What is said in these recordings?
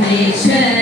Nation.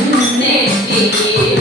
Anne bir